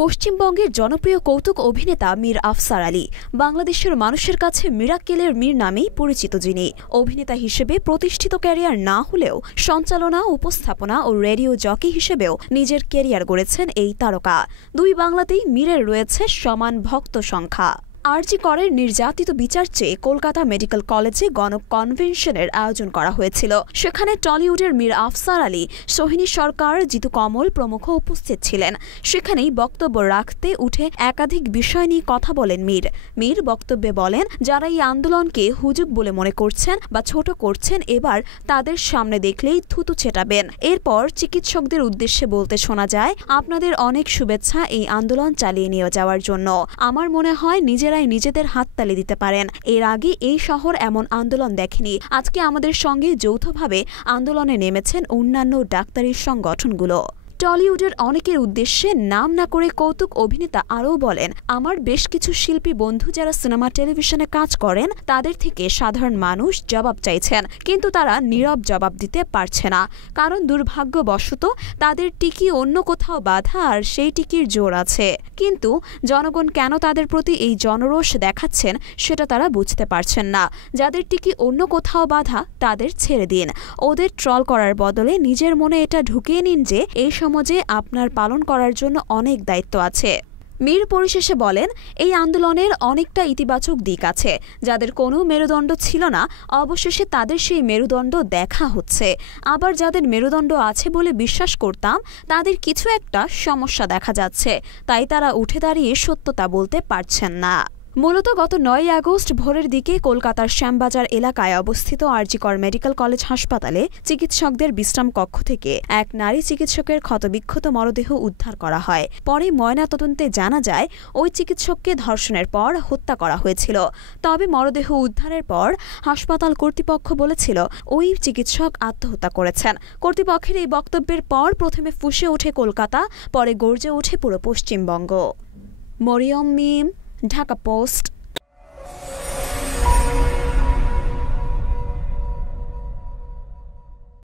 পশ্চিমবঙ্গের জনপ্রিয় কৌতুক অভিনেতা মীর আফসার আলী বাংলাদেশের মানুষের কাছে মিরাক্কেলের মীর নামেই পরিচিত। যিনি অভিনেতা হিসেবে প্রতিষ্ঠিত ক্যারিয়ার না হলেও সঞ্চালনা, উপস্থাপনা ও রেডিও জকি হিসেবেও নিজের ক্যারিয়ার গড়েছেন এই তারকা। দুই বাংলাতেই মীরের রয়েছে সমান ভক্ত সংখ্যা। আরজি করের নির্যাতিত বিচার চেয়ে কলকাতা মেডিকেল কলেজে গণকনভেনশনের আয়োজন করা হয়েছিল। সেখানে টলিউডের মীর আফসার আলী, সোহিনী সরকার, জিতু কমল প্রমুখ উপস্থিত ছিলেন। সেখানেই বক্তব্য রাখতে উঠে একাধিক বিষয় নিয়ে কথা বলেন মীর বক্তব্যে বলেন, যারা এই আন্দোলনকে হুজুগ বলে মনে করছেন বা ছোট করছেন, এবার তাদের সামনে দেখলেই থুতু ছেটাবেন। এরপর চিকিৎসকদের উদ্দেশ্যে বলতে শোনা যায়, আপনাদের অনেক শুভেচ্ছা এই আন্দোলন চালিয়ে নিয়ে যাওয়ার জন্য। আমার মনে হয় নিজেদের হাততালি দিতে পারেন। এর আগে এই শহর এমন আন্দোলন দেখেনি। আজকে আমাদের সঙ্গে যৌথভাবে আন্দোলনে নেমেছেন অন্যান্য ডাক্তারি সংগঠনগুলো। টলিউডের অনেকের উদ্দেশ্যে নাম না করে কৌতুক অভিনেতা আরও বলেন, আমার বেশ কিছু শিল্পী বন্ধু যারা সিনেমা টেলিভিশনে কাজ করেন, তাদের থেকে সাধারণ মানুষ জবাব চাইছেন, কিন্তু তারা নীরব জবাব দিতে পারছে না। কারণ দুর্ভাগ্যবশত তাদের টিকি অন্য কোথাও বাঁধা, আর সেই টিকির জোর আছে। কিন্তু জনগণ কেন তাদের প্রতি এই জনরোষ দেখাচ্ছেন সেটা তারা বুঝতে পারছেন না। যাদের টিকি অন্য কোথাও বাঁধা, তাদের ছেড়ে দিন। ওদের ট্রল করার বদলে নিজের মনে এটা ঢুকিয়ে নিন যে এই সমাজে আপনার পালন করার জন্য অনেক দায়িত্ব আছে। মীর পরিশেষে বলেন, এই আন্দোলনের অনেকটা ইতিবাচক দিক আছে। যাদের কোনো মেরুদণ্ড ছিল না, অবশেষে তাদের সেই মেরুদণ্ড দেখা হচ্ছে। আবার যাদের মেরুদণ্ড আছে বলে বিশ্বাস করতাম, তাদের কিছু একটা সমস্যা দেখা যাচ্ছে, তাই তারা উঠে দাঁড়িয়ে সত্যতা বলতে পারছেন না। মূলত গত ৯ আগস্ট ভোরের দিকে কলকাতার শ্যামবাজার এলাকায় অবস্থিত আরজি কর মেডিকেল কলেজ হাসপাতালে চিকিৎসকদের বিশ্রাম কক্ষ থেকে এক নারী চিকিৎসকের ক্ষতবিক্ষত মরদেহ উদ্ধার করা হয়। পরে ময়নাতদন্তে জানা যায়, ওই চিকিৎসককে ধর্ষণের পর হত্যা করা হয়েছিল। তবে মরদেহ উদ্ধারের পর হাসপাতাল কর্তৃপক্ষ বলেছিল ওই চিকিৎসক আত্মহত্যা করেছেন। কর্তৃপক্ষের এই বক্তব্যের পর প্রথমে ফুঁসে ওঠে কলকাতা, পরে গর্জে ওঠে পুরো পশ্চিমবঙ্গ। মরিয়ম মিম, ঢাকা পোস্ট।